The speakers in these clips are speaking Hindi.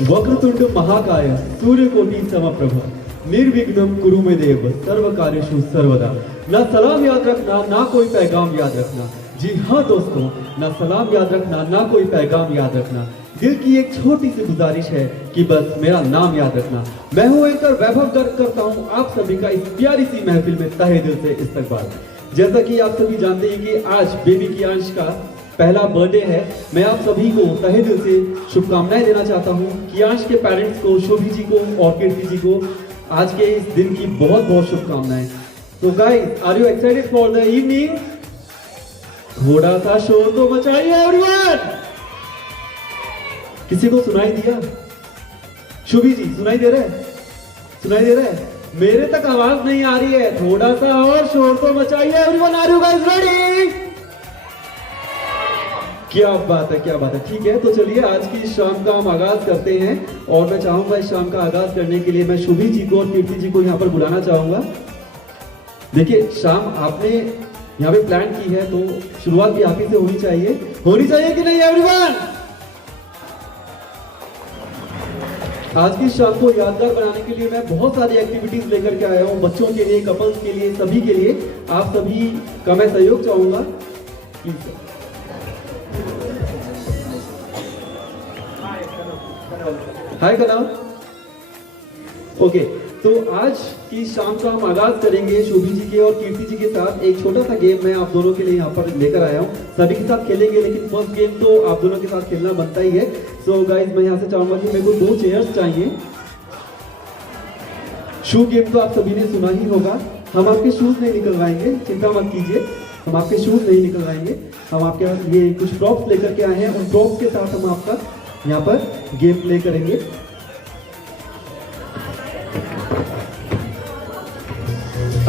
वक्रतुंड महाकाय सूर्यकोटि समप्रभ निर्विघ्नं कुरु मे देव सर्व कार्येषु सर्वदा। ना सलाम याद रखना ना कोई पैगाम याद रखना। जी हाँ दोस्तों, ना सलाम याद रखना ना कोई पैगाम याद रखना। दिल की एक छोटी सी गुजारिश है कि बस मेरा नाम याद रखना। मैं हूँ एंकर वैभव गर्व करता हूँ आप सभी का इस प्यारी सी महफिल में तहे दिल से इस्तकबाल। जैसा कि आप सभी जानते हैं कि आज बेबी कियांश का पहला बर्थडे है। मैं आप सभी को तहे दिल से शुभकामनाएं देना चाहता हूँ। कियांश के पेरेंट्स को, शोभी जी को और कीर्ति जी को आज के इस दिन की बहुत बहुत शुभकामनाएं। तो guys, are you excited for the evening? थोड़ा सा शोर तो मचाइए एवरीवन। किसी को सुनाई दिया? शोभी जी सुनाई दे रहा है? सुनाई दे रहा है? मेरे तक आवाज नहीं आ रही है। थोड़ा सा और शोर तो मचाइए everyone. Are you guys ready? क्या बात है, क्या बात है। ठीक है, तो चलिए आज की शाम का हम आगाज करते हैं। और मैं चाहूंगा इस शाम का आगाज करने के लिए मैं शोभी जी को और कीर्ति जी को यहाँ पर बुलाना चाहूंगा। देखिए, शाम आपने यहाँ पे प्लान की है तो शुरुआत भी आप ही से होनी चाहिए कि नहीं एवरीवन? आज की शाम को यादगार बनाने के लिए मैं बहुत सारी एक्टिविटीज लेकर के आया हूँ, बच्चों के लिए, कपल्स के लिए, सभी के लिए। आप सभी का मैं सहयोग चाहूंगा। Please hi kanal. ओके, तो आज की शाम का हम आगाज करेंगे शोभी जी के और कीर्ति जी के साथ। एक छोटा सा गेम मैं आप दोनों के लिए यहाँ पर लेकर आया हूँ। सभी के साथ खेलेंगे, लेकिन फर्स्ट गेम तो आप दोनों के साथ खेलना बनता ही है। सो गाइस, मैं यहाँ से चाहूंगा कि मेरे को 2 चेयर्स चाहिए। शू गेम तो आप सभी ने सुना ही होगा। हम आपके शूज नहीं निकलवाएंगे, चिंता मत कीजिए, हम आपके शूज नहीं निकलवाएंगे। हम आपके लिए कुछ प्रॉप्स लेकर के आए हैं, उन प्रॉप्स के साथ हम आपका यहाँ पर गेम प्ले करेंगे।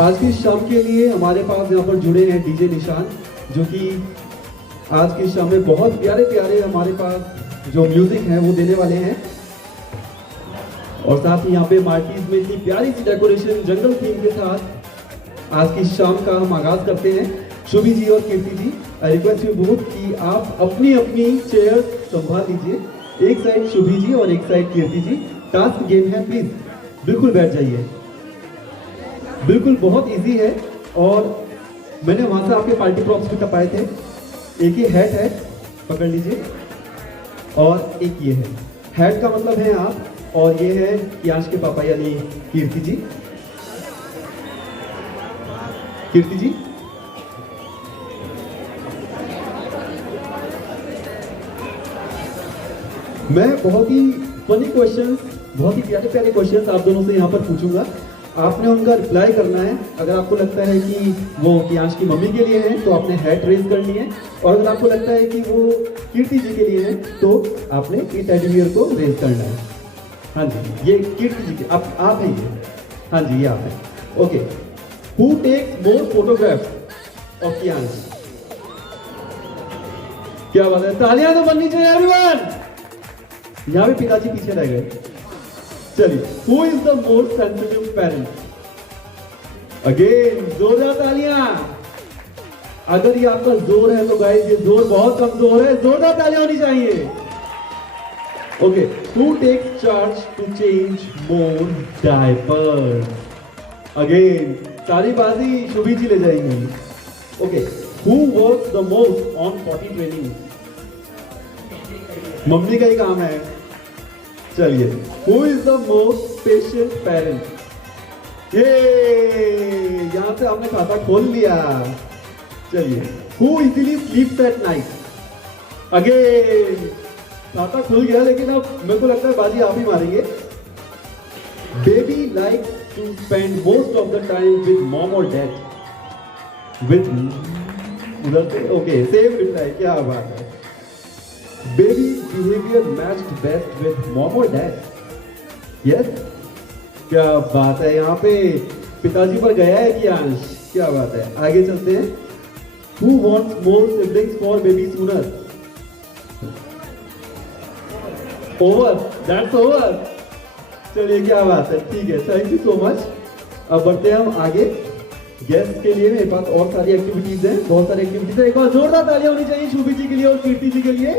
आज की शाम के लिए हमारे पास यहाँ पर जुड़े हैं डीजे निशान, जो कि आज की शाम में बहुत प्यारे प्यारे हमारे पास जो म्यूजिक है वो देने वाले हैं। और साथ ही यहाँ पे मार्टीज में इतनी प्यारी सी डेकोरेशन जंगल थीम के साथ आज की शाम का हम आगाज करते हैं। शोभी जी और कीर्ति जी, आई रिक्वेस्ट यू बोथ कि आप अपनी अपनी चेयर संभाल लीजिए। एक साइड शोभी जी और एक साइड कीर्ति जी। टास्क गेम है, प्लीज बिल्कुल बैठ जाइए। बिल्कुल बहुत इजी है। और मैंने वहां से आपके पार्टी प्रॉप्स भी टपाए थे। एक ये हैट है, पकड़ लीजिए, और एक ये है। हैट का मतलब है आप, और ये है कियांश के पापा यानी कीर्ति जी। कीर्ति जी, मैं बहुत ही फनी क्वेश्चंस, बहुत ही प्यारे प्यारे क्वेश्चंस आप दोनों से यहाँ पर पूछूंगा। आपने उनका रिप्लाई करना है। अगर आपको लगता है कि वो कियांश की मम्मी के लिए है तो आपने हैट रेज करनी है, और अगर आपको लगता है कि वो कीर्ति जी के लिए है तो आपने ये टेडी बियर को रेज करना है। हाँ जी, ये कीर्ति जी के आप हैं ये। हाँ जी, ये आप हैं। Okay, who takes more photographs of Kiyansh? क्या बात है, तालियां तो बननी चाहिए एवरीवन। यहाँ पे पिताजी पीछे रह गए। चलिए, who is the more sensitive parent? Again जोरदार तालियां। अगर ये आपका जोर है तो गाइस ये जोर बहुत कमजोर है, जोरदार तालियां होनी चाहिए। Okay, who takes charge to change more diapers? Again तालीबाजी शोभी जी ले जाएंगी। Okay, who works the most on potty training? Mummy का ही काम है। चलिए, who is the most patient parent? ये यहां से हमने खाता खोल लिया। चलिए, who easily sleeps at night? Again खाता खुल गया, लेकिन अब मेरे को लगता है बाजी आप ही मारेंगे। Baby like to spend most of the time with mom और डैड? विद उधर से ओके, सेम रिप्लाई, क्या बात है। Baby behavior matched best with mom or dad? Yes? क्या बात है, यहाँ पे पिताजी पर गया है कियांश, क्या बात है। आगे चलते हैं। Who wants more siblings for baby sooner? Over, that's over. चलिए, क्या बात है, ठीक है, थैंक यू सो मच। अब बढ़ते हैं हम आगे। गेस्ट के लिए मेरे पास और सारी एक्टिविटीज हैं, बहुत सारी एक्टिविटीज है। एक बार जोरदार तालियां होनी चाहिए शोभी जी के लिए और कीर्ति जी के लिए।